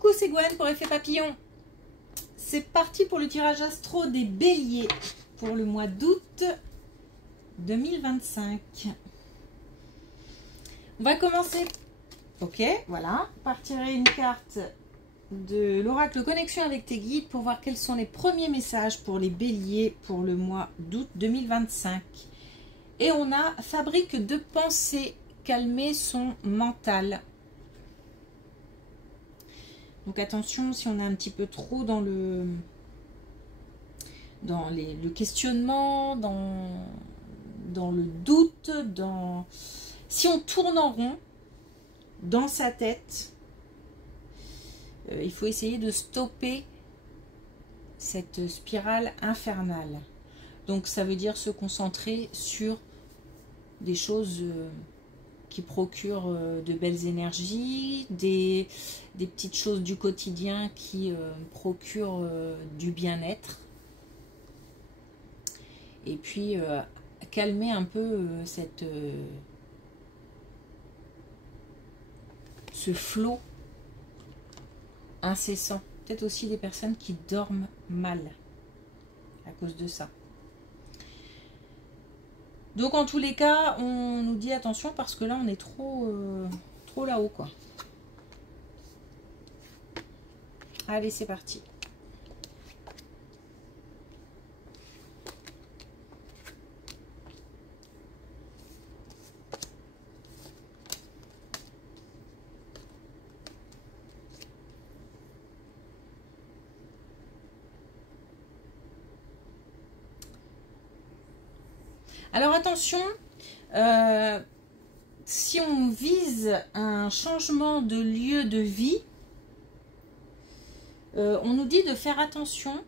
Coucou, c'est Gwen pour Effet Papillon. C'est parti pour le tirage astro des béliers pour le mois d'août 2025. On va commencer, ok, voilà, par tirer une carte de l'oracle Connexion avec tes guides pour voir quels sont les premiers messages pour les béliers pour le mois d'août 2025. Et on a fabrique de pensée, calmer son mental. Donc attention, si on est un petit peu trop dans le questionnement, dans le doute, si on tourne en rond dans sa tête, il faut essayer de stopper cette spirale infernale. Donc ça veut dire se concentrer sur des choses qui procurent de belles énergies, des petites choses du quotidien qui procurent du bien-être. Et puis calmer un peu ce flot incessant. Peut-être aussi des personnes qui dorment mal à cause de ça. Donc en tous les cas, on nous dit attention parce que là on est trop là-haut quoi. Allez, c'est parti. Alors attention, si on vise un changement de lieu de vie, on nous dit de faire attention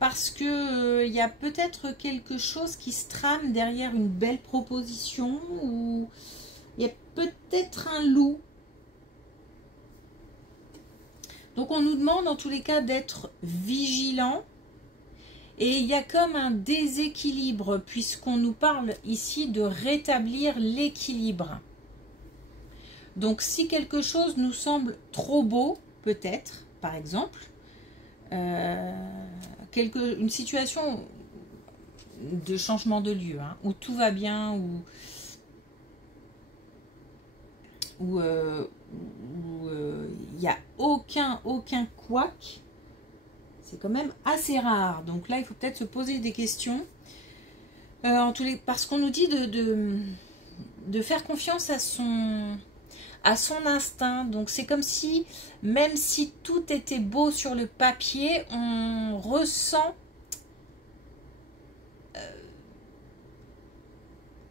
parce que y a peut-être quelque chose qui se trame derrière une belle proposition ou il y a peut-être un loup. Donc on nous demande en tous les cas d'être vigilant. Et il y a comme un déséquilibre puisqu'on nous parle ici de rétablir l'équilibre. Donc si quelque chose nous semble trop beau, peut-être, par exemple, une situation de changement de lieu, hein, où tout va bien, où il n'y a aucun couac. C'est quand même assez rare. Donc là, il faut peut-être se poser des questions. Parce qu'on nous dit de faire confiance à son instinct. Donc c'est comme si, même si tout était beau sur le papier, on ressent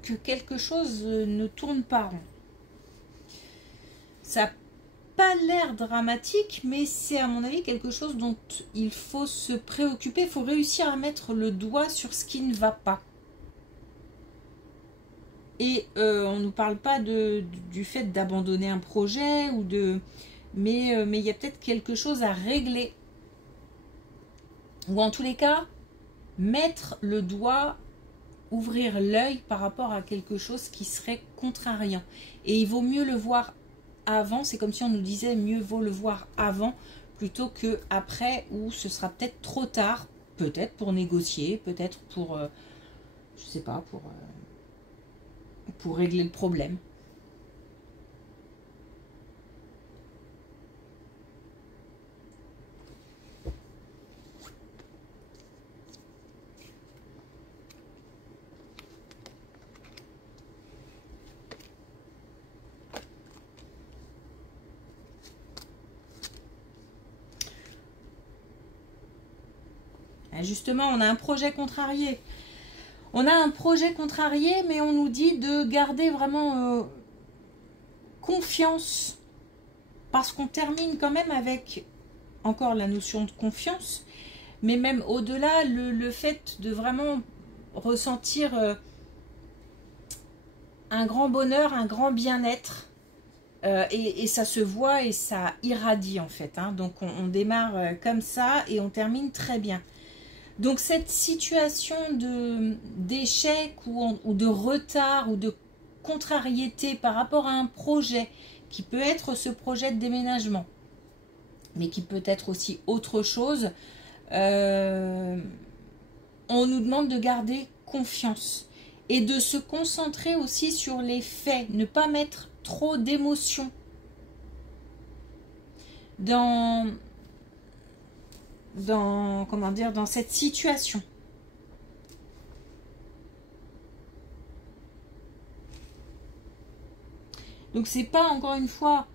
que quelque chose ne tourne pas rond. Ça pas l'air dramatique, mais c'est à mon avis quelque chose dont il faut se préoccuper. Il faut réussir à mettre le doigt sur ce qui ne va pas. Et on ne nous parle pas du fait d'abandonner un projet ou mais il y a peut-être quelque chose à régler. Ou en tous les cas, mettre le doigt, ouvrir l'œil par rapport à quelque chose qui serait contrariant. Et il vaut mieux le voir avant, c'est comme si on nous disait mieux vaut le voir avant plutôt que après où ce sera peut-être trop tard, peut-être pour négocier, peut-être pour je sais pas, pour régler le problème. Justement, on a un projet contrarié. On a un projet contrarié, mais on nous dit de garder vraiment confiance. Parce qu'on termine quand même avec encore la notion de confiance. Mais même au-delà, le fait de vraiment ressentir un grand bonheur, un grand bien-être. Et ça se voit et ça irradie en fait. Hein. Donc on démarre comme ça et on termine très bien. Donc cette situation d'échec ou de retard ou de contrariété par rapport à un projet qui peut être ce projet de déménagement, mais qui peut être aussi autre chose. On nous demande de garder confiance et de se concentrer aussi sur les faits, ne pas mettre trop d'émotions comment dire, dans cette situation. Donc c'est pas, encore une fois,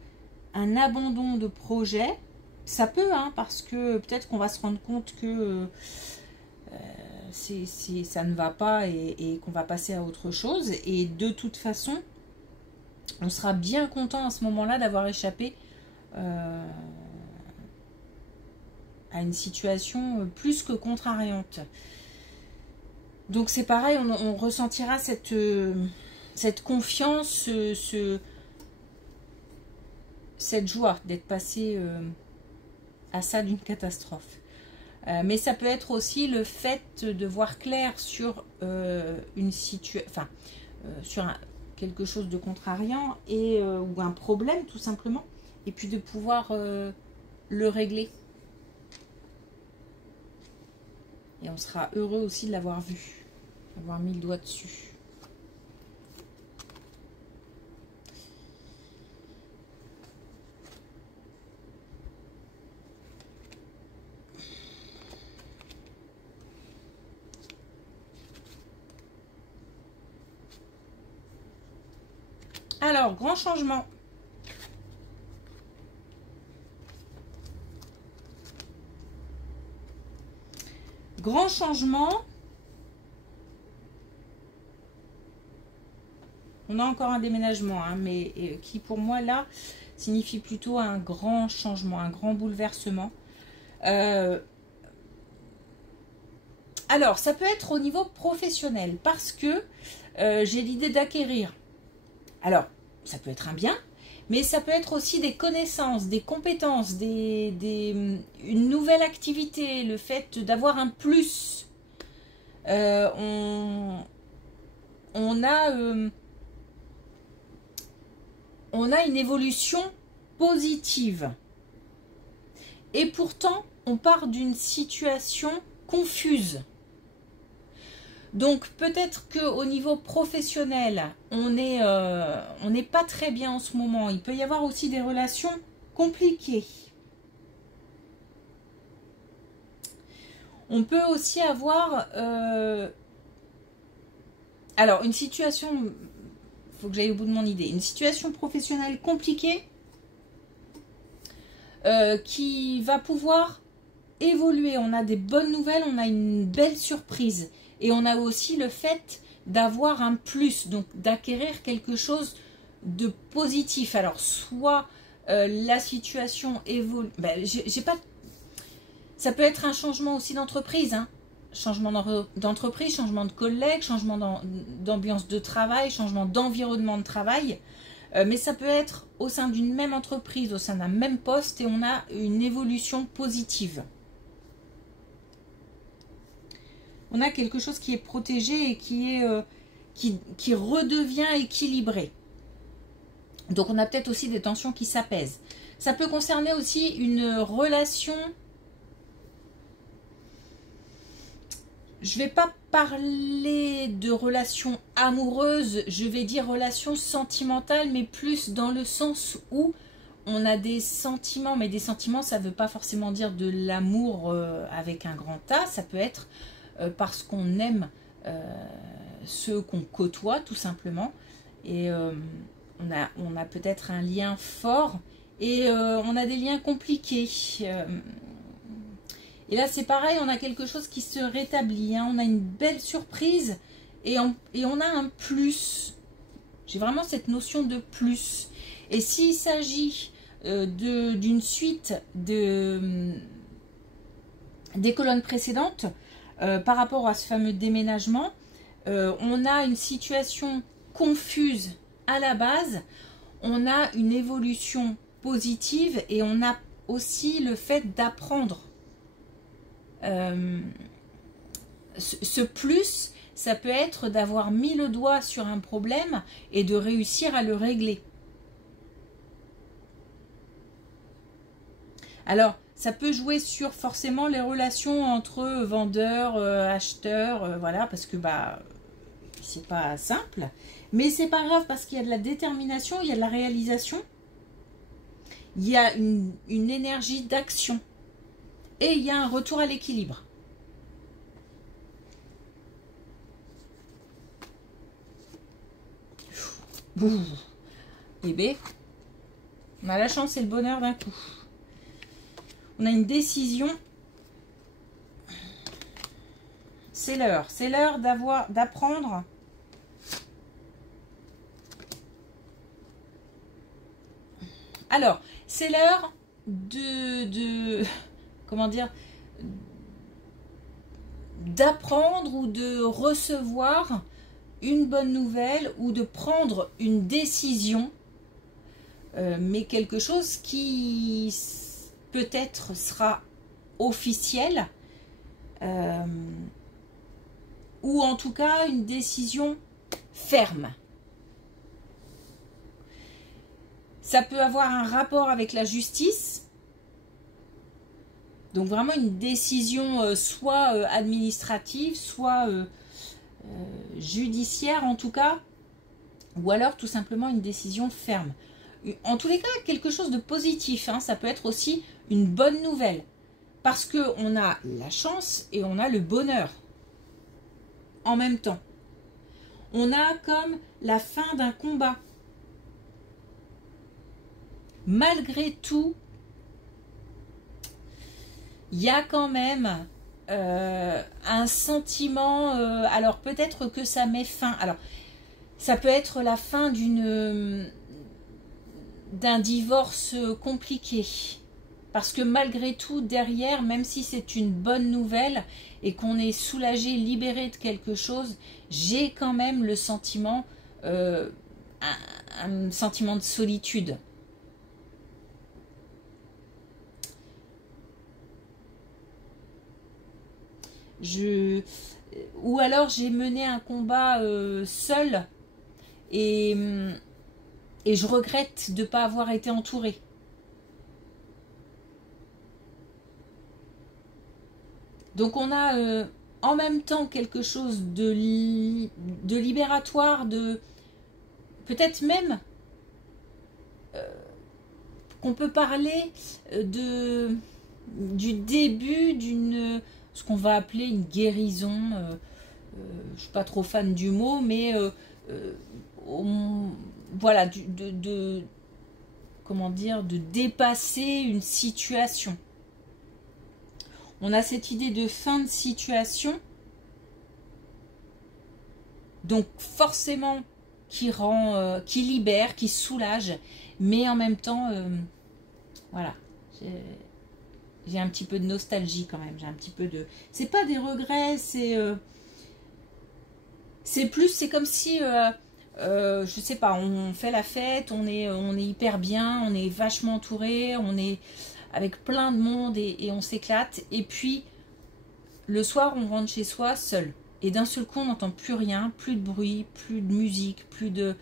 un abandon de projet. Ça peut, hein, parce que peut-être qu'on va se rendre compte que ça ne va pas et qu'on va passer à autre chose. Et de toute façon, on sera bien content à ce moment-là d'avoir échappé à une situation plus que contrariante. Donc c'est pareil, on ressentira cette confiance, cette joie d'être passé à ça d'une catastrophe. Mais ça peut être aussi le fait de voir clair sur une situation, enfin sur quelque chose de contrariant ou un problème tout simplement, et puis de pouvoir le régler. Et on sera heureux aussi de l'avoir vu, d'avoir mis le doigt dessus. Alors, grand changement. Grand changement. On a encore un déménagement, hein, mais qui pour moi là signifie plutôt un grand changement, un grand bouleversement. Alors, ça peut être au niveau professionnel parce que j'ai l'idée d'acquérir. Alors, ça peut être un bien, mais ça peut être aussi des connaissances, des compétences, une nouvelle activité, le fait d'avoir un plus. On a une évolution positive. Et pourtant, on part d'une situation confuse. Donc peut-être qu'au niveau professionnel, on n'est pas très bien en ce moment. Il peut y avoir aussi des relations compliquées. On peut aussi avoir alors une situation, il faut que j'aille au bout de mon idée, une situation professionnelle compliquée qui va pouvoir évoluer. On a des bonnes nouvelles, on a une belle surprise. Et on a aussi le fait d'avoir un plus, donc d'acquérir quelque chose de positif. Alors, soit la situation évolue... Ben, j'ai pas... Ça peut être un changement aussi d'entreprise. Hein. Changement d'entreprise, changement de collègue, changement d'ambiance de travail, changement d'environnement de travail. Mais ça peut être au sein d'une même entreprise, au sein d'un même poste, et on a une évolution positive. On a quelque chose qui est protégé et qui redevient équilibré. Donc on a peut-être aussi des tensions qui s'apaisent. Ça peut concerner aussi une relation. Je ne vais pas parler de relation amoureuse, je vais dire relation sentimentale, mais plus dans le sens où on a des sentiments. Mais des sentiments, ça ne veut pas forcément dire de l'amour avec un grand A, ça peut être parce qu'on aime ceux qu'on côtoie tout simplement, et on a peut-être un lien fort et on a des liens compliqués, et là c'est pareil, on a quelque chose qui se rétablit, hein. On a une belle surprise et on a un plus. J'ai vraiment cette notion de plus, et s'il s'agit d'une suite des colonnes précédentes, par rapport à ce fameux déménagement, on a une situation confuse à la base, on a une évolution positive et on a aussi le fait d'apprendre. Ce plus, ça peut être d'avoir mis le doigt sur un problème et de réussir à le régler. Alors, ça peut jouer sur forcément les relations entre vendeurs, acheteurs, voilà, parce que bah c'est pas simple. Mais c'est pas grave parce qu'il y a de la détermination, il y a de la réalisation, il y a une énergie d'action et il y a un retour à l'équilibre. Bébé, on a la chance et le bonheur d'un coup. On a une décision. C'est l'heure d'apprendre. Alors, c'est l'heure comment dire, d'apprendre ou de recevoir une bonne nouvelle ou de prendre une décision, mais quelque chose qui peut-être sera officiel, ou en tout cas une décision ferme. Ça peut avoir un rapport avec la justice, donc vraiment une décision soit administrative, soit judiciaire en tout cas, ou alors tout simplement une décision ferme. En tous les cas, quelque chose de positif, hein, ça peut être aussi une bonne nouvelle, parce qu'on a la chance et on a le bonheur en même temps. On a comme la fin d'un combat. Malgré tout, il y a quand même un sentiment, alors peut-être que ça met fin, alors ça peut être la fin d'un divorce compliqué, parce que malgré tout derrière, même si c'est une bonne nouvelle et qu'on est soulagé, libéré de quelque chose, j'ai quand même le sentiment, un sentiment de solitude. Ou alors j'ai mené un combat seul et je regrette de ne pas avoir été entourée. Donc on a en même temps quelque chose de libératoire, de peut-être même qu'on peut parler du début d'une ce qu'on va appeler une guérison. Je ne suis pas trop fan du mot, mais voilà, comment dire, de dépasser une situation. On a cette idée de fin de situation, donc forcément qui rend, qui libère, qui soulage, mais en même temps, voilà, j'ai un petit peu de nostalgie quand même, j'ai un petit peu de... C'est pas des regrets, c'est plus, c'est comme si, je sais pas, on fait la fête, on est hyper bien, on est vachement entouré, on est avec plein de monde et on s'éclate. Et puis, le soir, on rentre chez soi seul. Et d'un seul coup, on n'entend plus rien, plus de bruit, plus de musique, plus de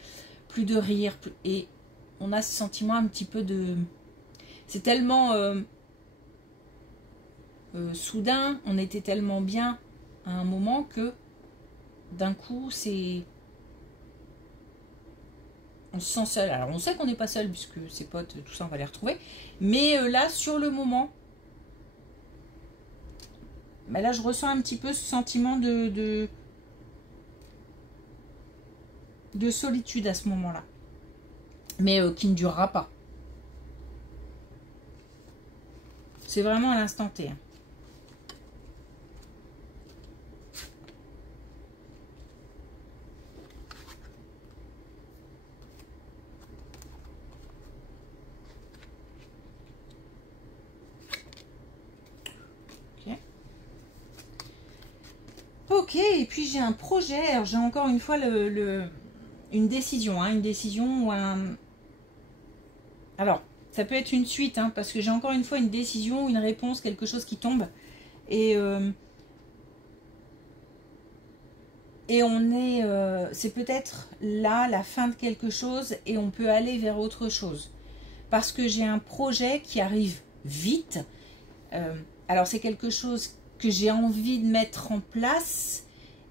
rire. Et on a ce sentiment un petit peu de... C'est tellement soudain, on était tellement bien à un moment que d'un coup, c'est... On se sent seul. Alors, on sait qu'on n'est pas seul puisque ses potes, tout ça, on va les retrouver. Mais là, sur le moment, ben là, je ressens un petit peu ce sentiment de solitude à ce moment-là. Mais qui ne durera pas. C'est vraiment à l'instant T. Hein. Ok, et puis j'ai un projet, alors j'ai encore une fois une décision, hein, une décision ou un... Alors, ça peut être une suite, hein, parce que j'ai encore une fois une décision, une réponse, quelque chose qui tombe. Et on est... c'est peut-être là la fin de quelque chose et on peut aller vers autre chose. Parce que j'ai un projet qui arrive vite. Alors c'est quelque chose que j'ai envie de mettre en place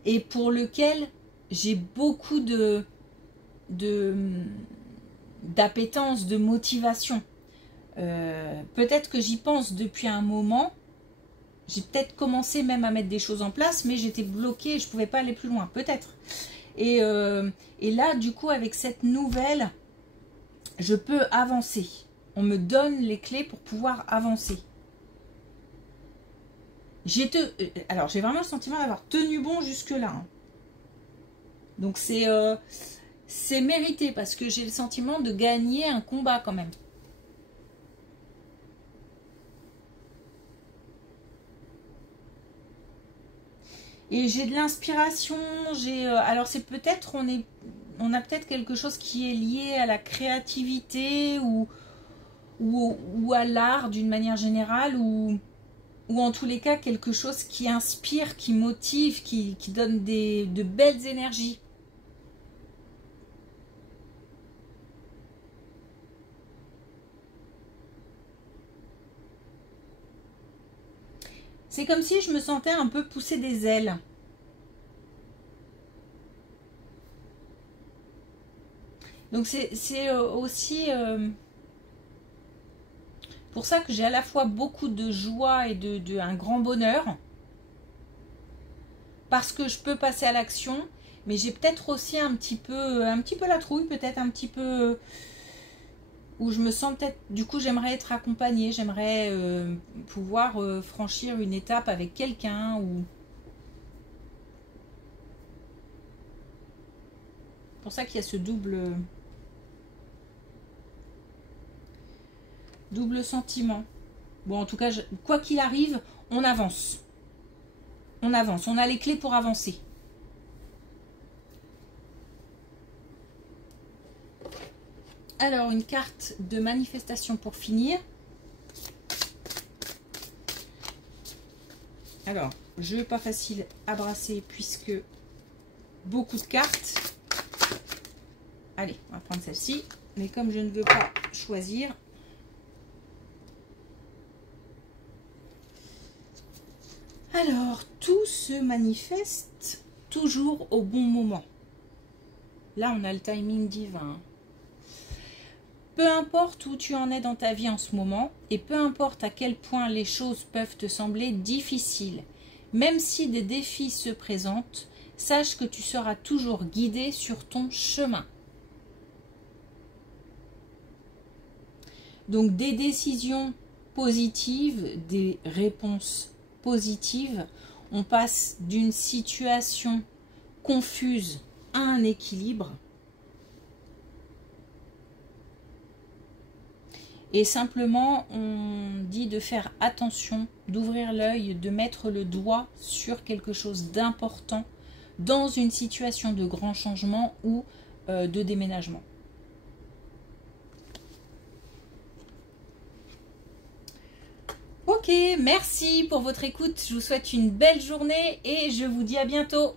et pour lequel j'ai beaucoup d'appétence, de motivation. Peut-être que j'y pense depuis un moment. J'ai peut-être commencé même à mettre des choses en place, mais j'étais bloquée et je ne pouvais pas aller plus loin, peut-être. Et là, du coup, avec cette nouvelle, je peux avancer. On me donne les clés pour pouvoir avancer. Alors, j'ai vraiment le sentiment d'avoir tenu bon jusque-là. Hein. Donc, c'est mérité parce que j'ai le sentiment de gagner un combat quand même. Et j'ai de l'inspiration, alors c'est peut-être, on a peut-être quelque chose qui est lié à la créativité ou à l'art d'une manière générale, ou en tous les cas quelque chose qui inspire, qui motive, qui donne de belles énergies. C'est comme si je me sentais un peu pousser des ailes. Donc c'est aussi pour ça que j'ai à la fois beaucoup de joie et un grand bonheur. Parce que je peux passer à l'action, mais j'ai peut-être aussi un petit peu la trouille, peut-être un petit peu... où je me sens peut-être, du coup j'aimerais être accompagnée, j'aimerais pouvoir franchir une étape avec quelqu'un ou... C'est pour ça qu'il y a ce double sentiment. Bon, en tout cas, quoi qu'il arrive, on avance. On avance, on a les clés pour avancer. Alors, une carte de manifestation pour finir. Alors, jeu pas facile à brasser puisque beaucoup de cartes. Allez, on va prendre celle-ci. Mais comme je ne veux pas choisir... Alors, tout se manifeste toujours au bon moment. Là, on a le timing divin. Peu importe où tu en es dans ta vie en ce moment, et peu importe à quel point les choses peuvent te sembler difficiles, même si des défis se présentent, sache que tu seras toujours guidé sur ton chemin. Donc des décisions positives, des réponses positives, on passe d'une situation confuse à un équilibre. Et simplement, on dit de faire attention, d'ouvrir l'œil, de mettre le doigt sur quelque chose d'important dans une situation de grand changement ou de déménagement. Ok, merci pour votre écoute. Je vous souhaite une belle journée et je vous dis à bientôt.